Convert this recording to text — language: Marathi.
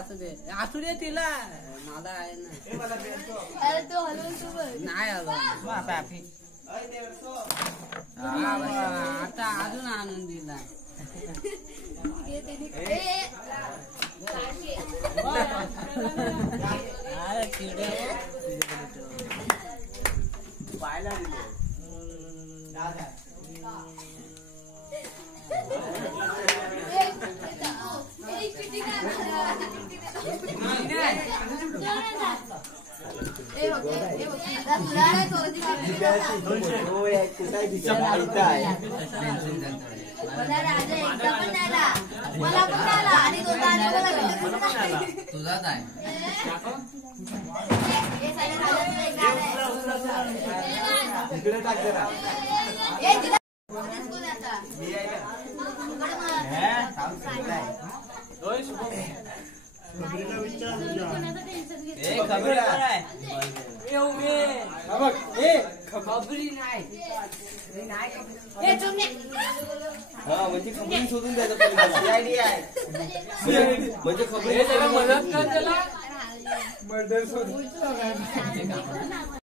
असू दे तिला मला आहे ना. अरे तो हलवून तू बघ. नाही हलवून आता अजून आणून दिला. पाहायला तुझाच आहे. इकडे टाक जरा. म्हणजे खबरी शोधून द्यायचं म्हणजे खबरी मदत कर त्याला.